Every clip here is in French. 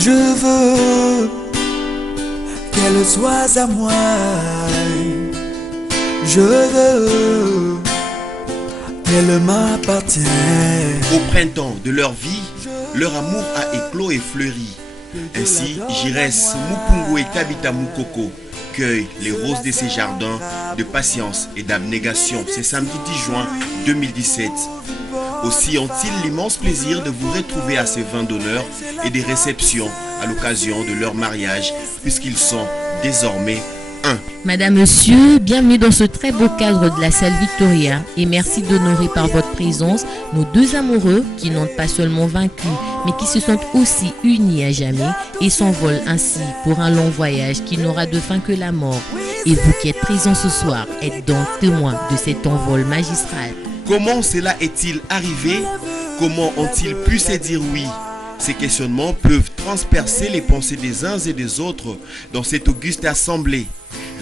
Je veux qu'elle soit à moi. Je veux qu'elle m'appartienne. Au printemps de leur vie, leur amour a éclos et fleuri. Ainsi, Giresse Mupungu et Tabita Mukoko cueillent les roses de ces jardins de patience et d'abnégation. C'est samedi 10 juin 2017. Aussi ont-ils l'immense plaisir de vous retrouver à ces vins d'honneur et des réceptions à l'occasion de leur mariage, puisqu'ils sont désormais un. Madame, Monsieur, bienvenue dans ce très beau cadre de la salle Victoria et merci d'honorer par votre présence nos deux amoureux qui n'ont pas seulement vaincu, mais qui se sont aussi unis à jamais et s'envolent ainsi pour un long voyage qui n'aura de fin que la mort. Et vous qui êtes présents ce soir êtes donc témoins de cet envol magistral. Comment cela est-il arrivé? Comment ont-ils pu se dire oui? Ces questionnements peuvent transpercer les pensées des uns et des autres dans cette auguste assemblée.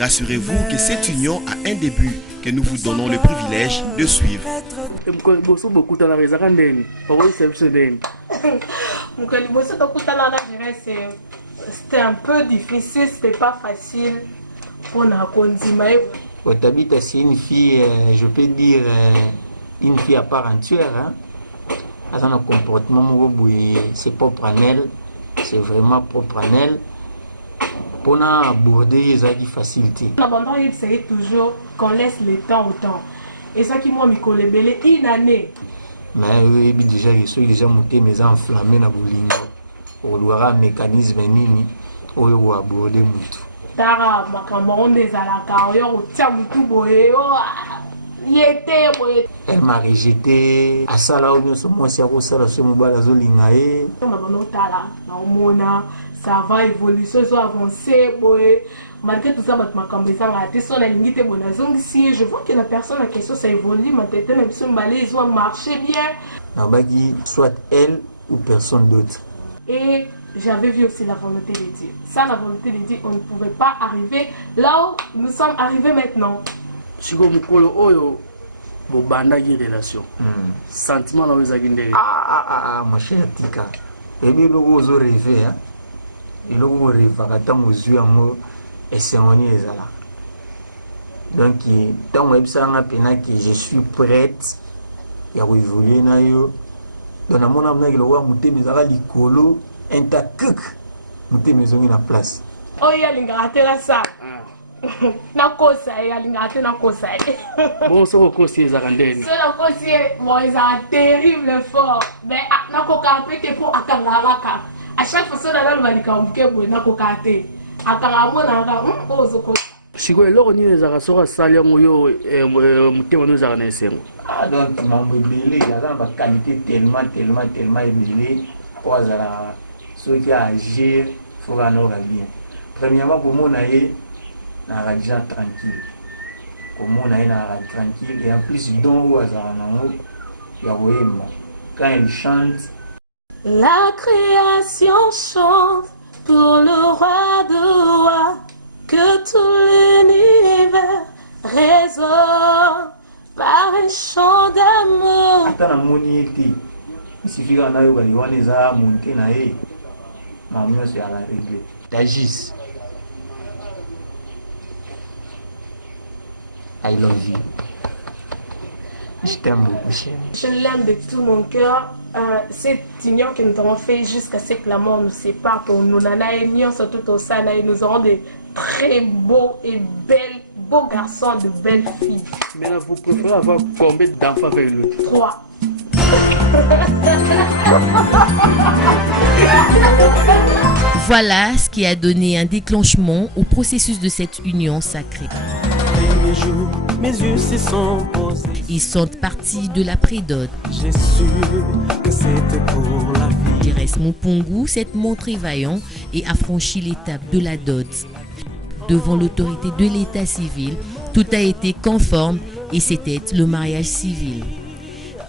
Rassurez-vous que cette union a un début que nous vous donnons le privilège de suivre. C'était un peu difficile, c'était pas facile pour Nakondima. Otabita, c'est une fille, je peux dire, une fille à part entière. Hein? À son comportement, c'est propre à elle, c'est vraiment propre à elle. Pour aborder les facilités. L'abandon, il serait toujours qu'on laisse le temps au temps. Et ça qui m'a mis une année. Mais oui, déjà, je suis déjà monté mes enflammés dans Boulingo. On doit avoir un mécanisme nini où on va aborder tout. Tara, ma camarade des alaka, on tient tout boé. Elle m'a rejeté. À ça là, on se moi si à ça là, c'est mon balazo lingaé. Ça va évoluer, ça va avancer. Malgré tout ça, je vois que la personne en question, ça évolue. Ma tête, ils ont marché bien. Soit elle ou personne d'autre. Et j'avais vu aussi la volonté de Dieu. Ça, la volonté de Dieu, on ne pouvait pas arriver là où nous sommes arrivés maintenant. Si vous avez une relation, sentiment dans les aguindés. Ma chère Tika. Et bien, nous avons rêvé. Et nous avons rêvé à aux yeux et c'est on est là. Donc, tant que je suis prête à évoluer, dans mon âme, je vais monter mes alicolo, un tac, monter mes ongles en place. Oh, il y a l'ingratera ça. Na kosa ya lingate na kosa. Bon ça au kosi za kandeni. C'est la kosi moi ça terrible fort. Mais na kokampe ke pour akangaraka. À chaque fois ça là le valikamke bo na kokate. Akangamo na nga ozoko. Siko eloko ni za kasoka salia moyo mutema no za na esengo. Donc mambo belé ya ba qualité tellement belé pour ça ceux qui agir faut gagner bien. Premièrement pour mon aïe na déjà tranquille. Comme on a tranquille et en plus don au hasard quand il chante. La création chante pour le roi de rois, que tout l'univers résonne par un chant d'amour. Attends la monité. Il suffit qu'on a eu les a monté na e. Maman c'est à la règle. Tagis. I love you. Je t'aime beaucoup, chérie. Je l'aime de tout mon cœur. Cette union que nous avons fait jusqu'à ce que la mort nous sépare pour nous. Surtout au sein, nous aurons des très beaux et beaux garçons, de belles filles. Mais là, vous préférez avoir combien d'enfants avec l'autre? 3. Voilà ce qui a donné un déclenchement au processus de cette union sacrée. Mes yeux se sont posés. Ils sont partis de la prédot. J'ai su que c'était pour la vie. Giresse Mupungu s'est montré vaillant et a franchi l'étape de la dot. Devant l'autorité de l'état civil, tout a été conforme et c'était le mariage civil.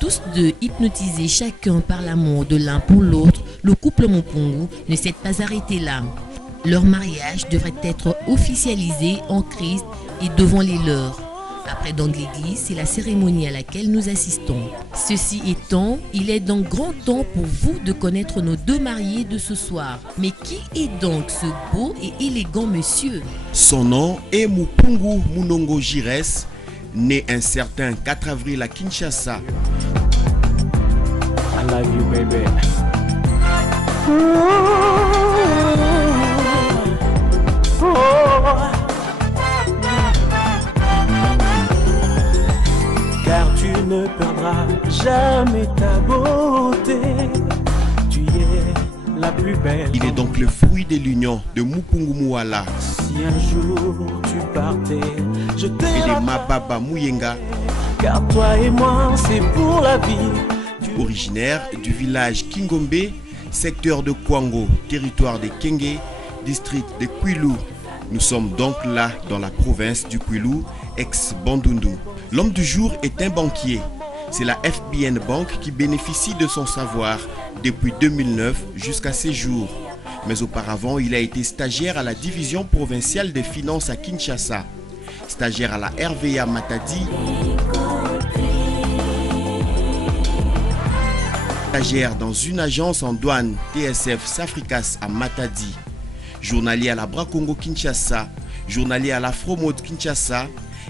Tous deux hypnotisés chacun par l'amour de l'un pour l'autre, le couple Mupungu ne s'est pas arrêté là. Leur mariage devrait être officialisé en Christ et devant les leurs. Après don de l'église, c'est la cérémonie à laquelle nous assistons. Ceci étant, il est donc grand temps pour vous de connaître nos deux mariés de ce soir. Mais qui est donc ce beau et élégant monsieur? Son nom est Mupungu Munongo Jires, né un certain 4 avril à Kinshasa. I love you, baby. Car tu ne perdras jamais ta beauté. Tu es la plus belle. Il est donc le fruit de l'union de Mupungu Muala Si un jour tu partais, je te et de rappellerai. Mababa Muyenga, Car toi et moi, c'est pour la vie. originaire du village Kingombe, secteur de Kwango, territoire de Kenge, district de Kwilu. Nous sommes donc là dans la province du Kwilu, ex-Bandundu. L'homme du jour est un banquier. C'est la FBN Bank qui bénéficie de son savoir depuis 2009 jusqu'à ses jours. Mais auparavant, il a été stagiaire à la division provinciale des finances à Kinshasa, stagiaire à la RVA Matadi, stagiaire dans une agence en douane TSF Safricas à Matadi, journalier à la Bracongo Kinshasa, journalier à la Fromode Kinshasa,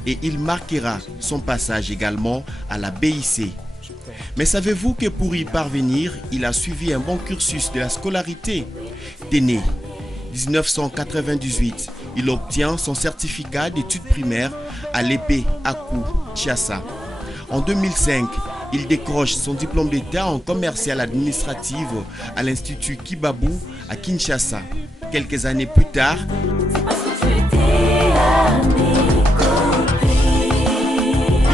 et il marquera son passage également à la BIC. Mais savez-vous que pour y parvenir, il a suivi un bon cursus de la scolarité? Né 1998, il obtient son certificat d'études primaires à l'épée Akou Kinshasa. En 2005, il décroche son diplôme d'État en commercial administrative à l'Institut Kibabu à Kinshasa. Quelques années plus tard,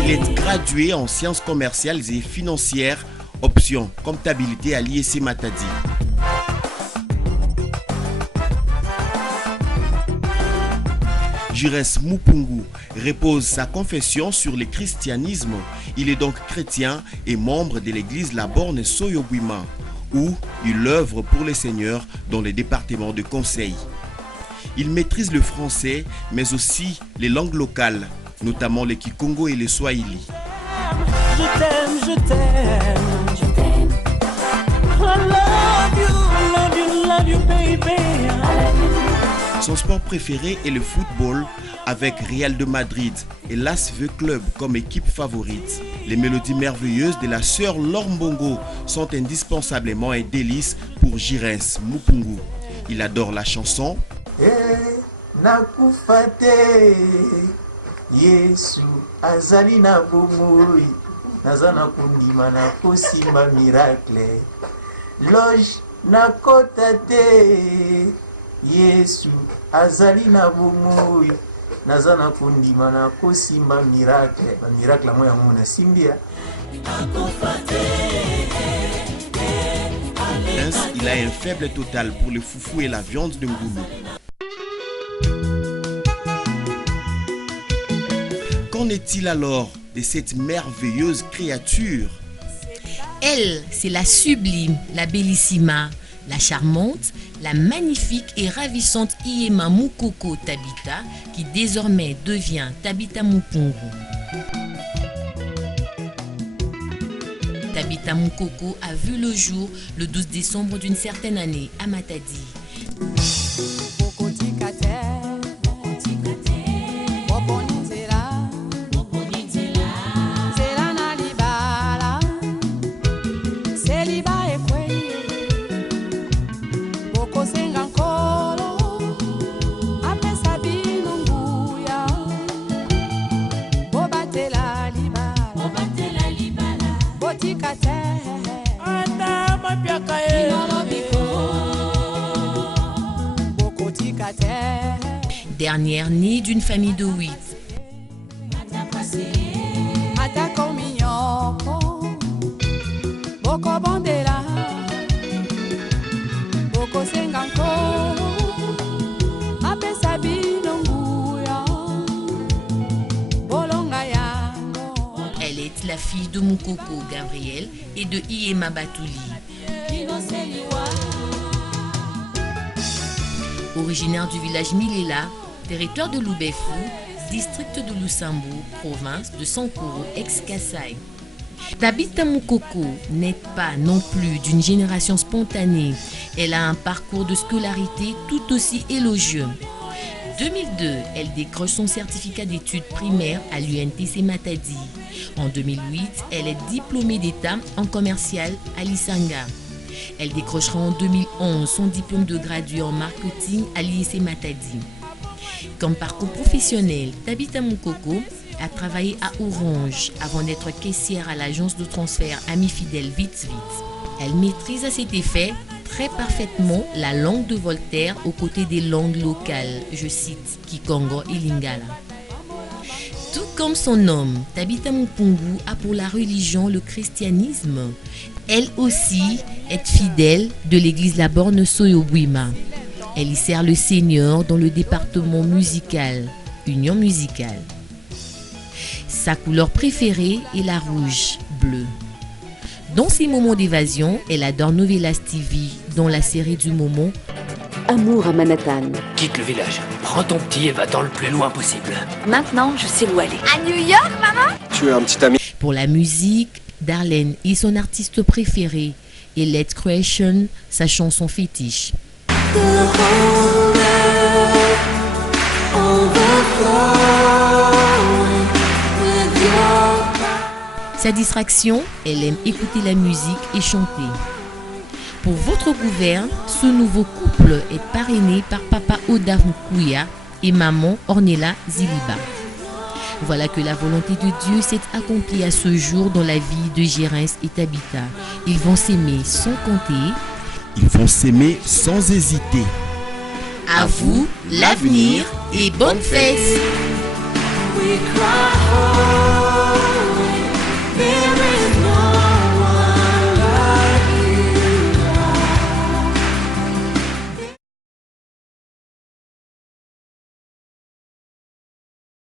il est gradué en sciences commerciales et financières, option comptabilité à l'IEC Matadi. Jires Mupungu repose sa confession sur le christianisme. Il est donc chrétien et membre de l'église La Borne Soyobwima, où il œuvre pour le Seigneur dans les départements de conseil. Il maîtrise le français, mais aussi les langues locales, notamment le Kikongo et le Swahili. Je t'aime, je t'aime, je t'aime. I love you, baby. Son sport préféré est le football, avec Real de Madrid et l'ASV Club comme équipe favorite. Les mélodies merveilleuses de la sœur Lombongo sont indispensablement un délice pour Jires Mupungu. Il adore la chanson. Nakufate Yesu azali na bomoi nazana kundima na kosimba miracle loge nakotate Yesu azali na bomoi nazana kundima na kosimba miracle ba miracle moya mona simbia. Il a un faible total pour le foufou et la viande de Ngoulou. Qu'en est-il alors de cette merveilleuse créature? Elle, c'est la sublime, la bellissima, la charmante, la magnifique et ravissante Iema Mukoko Tabita, qui désormais devient Tabita Mupungu. Tabita Mukoko a vu le jour le 12 décembre d'une certaine année à Matadi. Dernière née d'une famille de 8. Elle est la fille de Mukoko Gabriel et de Iema Batuli. Originaire du village Milela, territoire de Loubefou, district de Lusambo, province de Sankuru, ex-Kasaï. Tabita Mukoko n'est pas non plus d'une génération spontanée. Elle a un parcours de scolarité tout aussi élogieux. 2002, elle décroche son certificat d'études primaires à l'UNTC Matadi. En 2008, elle est diplômée d'État en commercial à l'Isanga. Elle décrochera en 2011 son diplôme de gradué en marketing à l'IEC Matadi. Comme parcours professionnel, Tabita Mukoko a travaillé à Orange avant d'être caissière à l'agence de transfert Ami Fidèle Vite. Elle maîtrise à cet effet très parfaitement la langue de Voltaire aux côtés des langues locales, je cite Kikongo et Lingala. Tout comme son nom, Tabita Mukoko a pour la religion le christianisme. Elle aussi est fidèle de l'église La Borne Soyobouima. Elle y sert le Seigneur dans le département musical, Union musicale. Sa couleur préférée est la rouge-bleu. Dans ses moments d'évasion, elle adore Novelas TV, dont la série du moment Amour à Manhattan. Quitte le village, prends ton petit et va dans le plus loin possible. Maintenant, je sais où aller. À New York, maman? Tu es un petit ami. Pour la musique, Darlene est son artiste préféré et Let's Creation, sa chanson fétiche. Sa distraction, elle aime écouter la musique et chanter. Pour votre gouverne, ce nouveau couple est parrainé par papa Oda Mukouya et maman Ornella Ziliba. Voilà que la volonté de Dieu s'est accomplie à ce jour dans la vie de Gérens et Tabita. Ils vont s'aimer sans compter. Ils vont s'aimer sans hésiter. À vous, l'avenir et bonne fête! We cry.